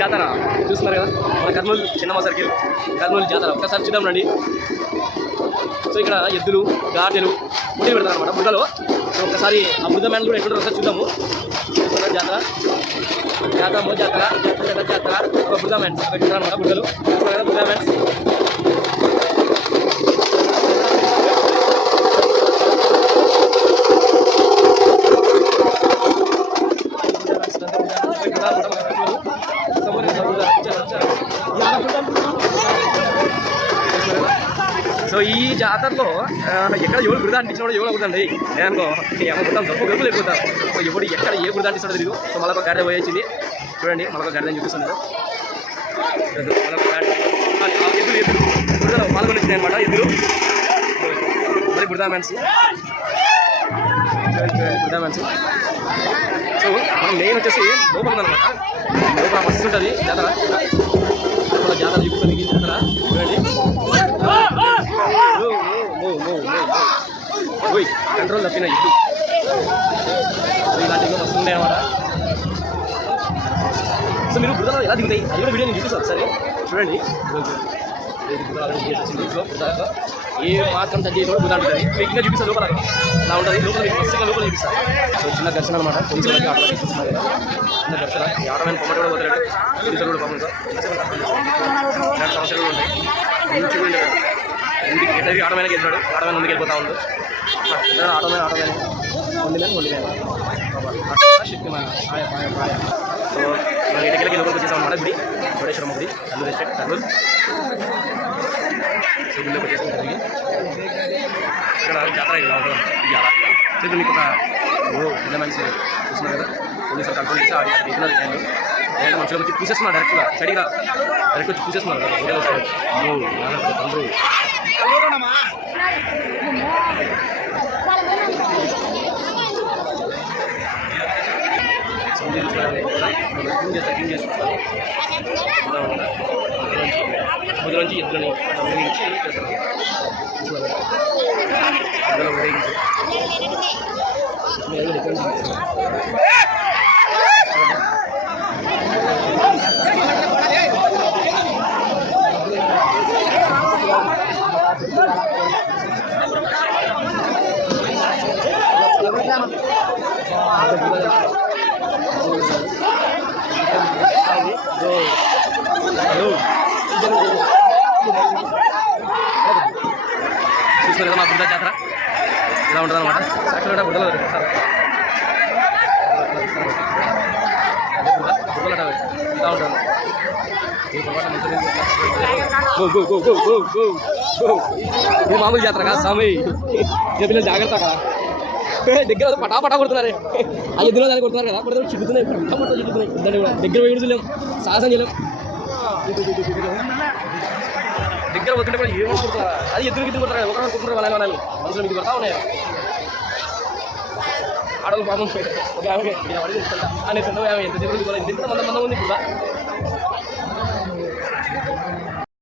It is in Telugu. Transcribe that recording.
జాతర చూస్తున్నారు కదా, మన కర్నూలు చిన్నమ్మ సర్కిల్ కర్నూలు జాతర ఒక్కసారి చూద్దాం రండి. సో ఇక్కడ ఎద్దులు గాటెలు ముడి పెడతారు అనమాట బుద్ధలో. సో ఒక్కసారి ఆ బుద్ధ మ్యాన్ కూడా ఎక్కడ ఒకసారి చూద్దాము. జాతర జాతర జాతర జాతర జాతర ఒక బుద్ధ మ్యాన్స్ అక్కడ చూడాలి అనమాట బుద్ధలు బుద్ధ మ్యాన్స్. సో ఈ జాతరలో ఎక్కడ ఎవరు గుర్తు అంటించినా కూడా ఎవరు అవుతుందండి నేనుకో మొత్తం తప్పు గొప్పలు ఎక్కుతారు. సో ఎవరు ఎక్కడ ఏ గుర్తు అంటిస్తాడో తెలియదు. సో మళ్ళీ ఒక గాడిద పోయింది చూడండి, మళ్ళీ ఒక గాడిదని చూపిస్తున్నారు. ఎద్దులు ఎద్దులు బురదలో పాల్గొనిచ్చినాయి అనమాట ఎద్దులు. మరి బురదా మ్యాన్స్ బురదా మ్యాన్స్. సో మనం మెయిన్ వచ్చేసి లోపల ఉందన్నమాట. లోపల మస్తు ఉంటుంది జాతర. లోపల జాతర చూపిస్తుంది జాతర చూడండి. కంట్రోల్ తప్పిన ఇల్లు ఇలాంటివి మస్తు ఉంటాయి అన్నమాట. సో మీరు బురదలో ఎలా దిగుతాయి అది కూడా వీడియో నేను చూపిస్తాను సరే చూడండి. ఏ మాత్రం తగ్గి బుధ ఉంటుంది మీకు ఇంకా చూపిస్తాను లోపల అలా ఉంటుంది. లోపల మీకు మస్తుగా లోపల చూపిస్తాను. సో చిన్న దర్శనం అనమాట. పోలీసు వాళ్ళకి ఆటో చూస్తున్నారు కదా, చిన్న దర్శనం. ఈ ఆటోమైన పొమ్మటి కూడా పోతాడు, పోలీసులు కూడా పంపుతారు. ఇలాంటి సమస్యలు కూడా ఉంటాయి. నుంచి కూడా ఇంటికి ఎక్కడికి ఆటోమైనాకి వెళ్తాడు, ఆటోమైన ముందుకు వెళ్ళిపోతా ఉంది. ఆటోమైన వండిదని శక్తి సో మనం ఇటకెళ్ళకి లోపలికి వచ్చేసాం అన్నమాట. గుడి చోడేశ్వరమ్మ గుడి కర్నూలు ఎస్టేట్ కర్నూలు. సో గుడిలోకి వచ్చేసాం జరిగి ఇక్కడ జాతర ఇలా ఉంటుంది. ఈ జాతర సో మీకు ఒక విధమైన చూస్తున్నారు కదా, పోలీసులు కంట్రోల్ చేసి ఎదున్నారు టైంలో డైరెక్ట్ మనుషులకు వచ్చి పూసేస్తున్నారు. డైరెక్ట్గా సరిగా డైరెక్ట్ వచ్చి పూసేస్తున్నారు కదా. అందరూ ముద్ర నుంచి ఎద్దులని చేస్తారు. చూస్తున్నారు కదా మా బుద్ధ జాతర ఇలా ఉంటుంది అనమాట. సాక్షి కూడా బుద్ధలో దొరుకుతారు. బుద్ధలు ఇలా ఉంటుంది. ఇది మామూలు జాతర కదా స్వామి, ఎద్దులో జాగ్రత్త కదా. దగ్గర పటా కొడుతున్నారు. ఆ ఎద్దులో దాన్ని కొడుతున్నారు కదా, కొడుతున్నారు చిక్కుతున్నాయి, చిక్కుతున్నాయి. దాన్ని కూడా దగ్గర వేడి చూడలేం, సాహసం చేయలేం. దగ్గర వస్తుంటే కూడా ఏమో కొడుతున్నారు. అది ఎద్దులు గిద్దులు కొడతారు, ఒకరు కొట్టుకుంటారు. వాళ్ళ వాళ్ళు మనుషులు మీకు కొడతా ఉన్నాయి. ఆడలు పాపం ఒక ఆమె ఎంత మంది ఉంది ఇప్పుడు